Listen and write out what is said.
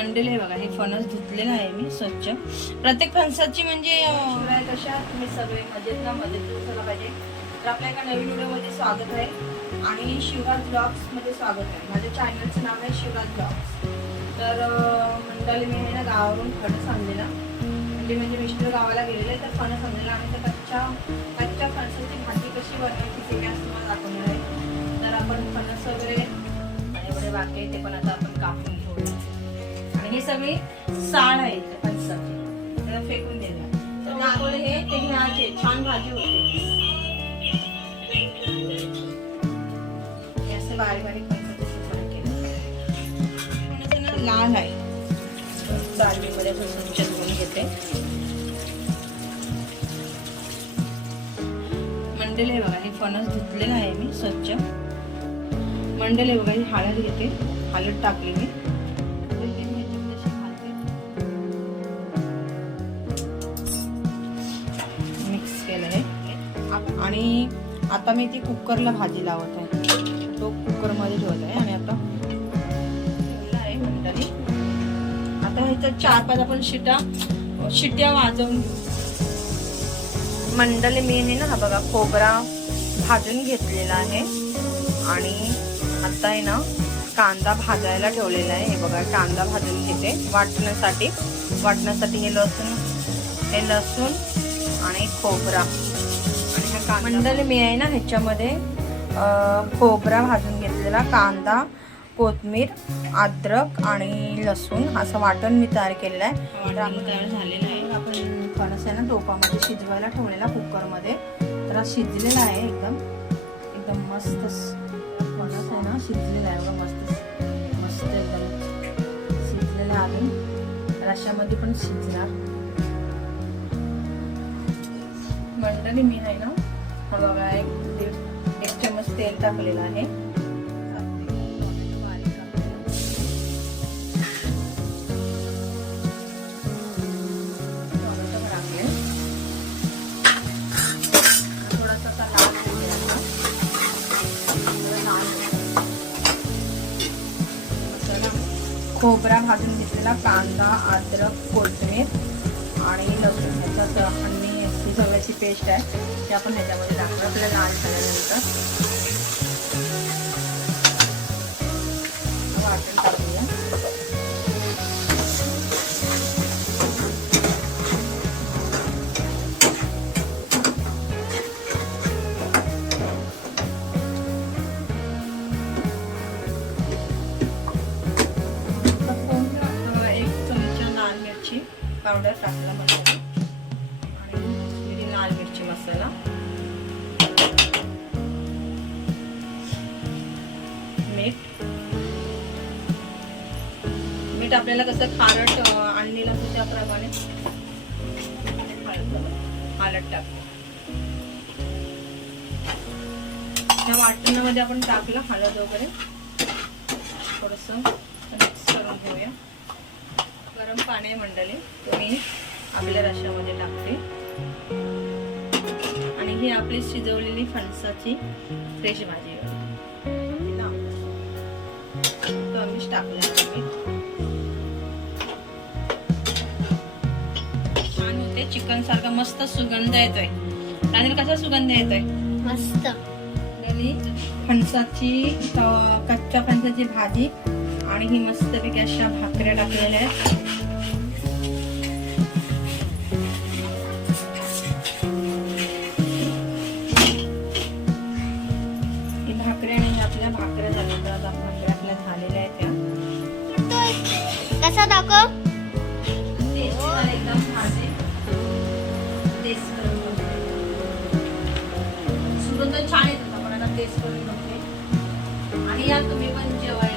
Mendel आहे बघा हे फणस धुतलेलं आहे मी स्वच्छ. प्रत्येक फणसाची म्हणजे शिवराय कशा तुम्ही सगळे मजेत ना मजेत पाहिजे. तर आपल्या एका नवीन व्हिडिओमध्ये स्वागत आहे. आणि शिवराज ब्लॉग्समध्ये स्वागत आहे. माझ्या चॅनलचं नाव आहे शिवराज ब्लॉग्स. तर अं, मंडळी मी आहे ना गावावरून फणस आणलेला. म्हणजे म्हणजे मिस्टर गावाला गेलेले तर फणस आणलेला. आणि त्या कच्च्या कच्च्या फणसाची भाजी कशी बनवायची ते मी आज तुम्हाला दाखवणार आहे. तर आपण फणस वगैरे आणि एवढे बाकी ते पण आता आपण कापून हे सगळी साळ आहे फणसाची फेकून देणार तर दाखवले हे ते घ्यायचे छान भाजी होते. हे असे बारीक बारीक फणसाचे लाल आहे. बारबीमध्ये असं स्वच्छ घेते. मंडेल आहे बघा हे फणस धुतलेलं आहे मी स्वच्छ. मंडेल आहे बघा ही हळद घेते. हळद टाकली मी आणि आता मी ती कुकरला भाजी लावत आहे. तो कुकरमध्ये ठेवत आहे आणि आता आहे मंडळी आता ह्याच्यात चार पाच आपण शिट्या शिट्या वाजवून घेऊ. मंडळी मेन आहे ना हा बघा खोबरा भाजून घेतलेला आहे. आणि आता आहे ना कांदा भाजायला ठेवलेला आहे. हे बघा कांदा भाजून घेते. वाटण्यासाठी. वाटण्यासाठी हे लसूण हे लसूण आणि खोबरा. मंडळी मी आहे ना ह्याच्यामध्ये खोबरा भाजून घेतलेला कांदा कोथमीर अद्रक आणि लसूण असं वाटण मी तयार केलेलं आहे. तयार झालेलं आहे. आपण फणस आहे ना टोपामध्ये शिजवायला ठेवलेला कुकरमध्ये. तर हा शिजलेला आहे एकदम. एकदम मस्त फणस आहे ना शिजलेला आहे बघा मस्त मस्त एकदम शिजलेला आहे. रशामध्ये पण शिजणार. मंडळी मी आहे ना हा बघा एक दीड एक चमच तेल टाकलेलं आहे. खोबरा भाजून घेतलेला कांदा अद्रक कोथिंबीर आणि लसूण. ह्याच्यात आणि ही सगळ्याची पेस्ट आहे ती आपण ह्याच्यामध्ये टाकतो आपल्याला लाल झाल्यानंतर. वाटण टाकूया. पावडर टाकला मसाला. आणि मसाला मीठ मीठ आपल्याला कसं खारट अं, आणलेलं असतं त्याप्रमाणे. हळद हळद टाकते. त्या वाटणामध्ये आपण टाकलं हळद वगैरे. थोडस मिक्स करून घेऊया. गरम पाणी आहे मंडळी तुम्ही आपल्या रशामध्ये टाकते. ही आपली शिजवलेली फणसाची फ्रेश भाजी कमीच टाकलं. छान होते. चिकन सारखा मस्त सुगंध येतोय. आणि कसा सुगंध येतोय? मस्त. आणि फणसाची कच्च्या फणसाची भाजी आणि ही मस्तपैकी अशा भाकऱ्या टाकलेल्या आहेत. भाकऱ्या आपल्या भाकऱ्या आता भाकऱ्या आपल्या झालेल्या आहेत त्या. कसा दाखव? एकदम भाजी बघते. सुगंध छान येत होता पण आता टेस्ट करून बघते. आणि या तुम्ही पण जेवायला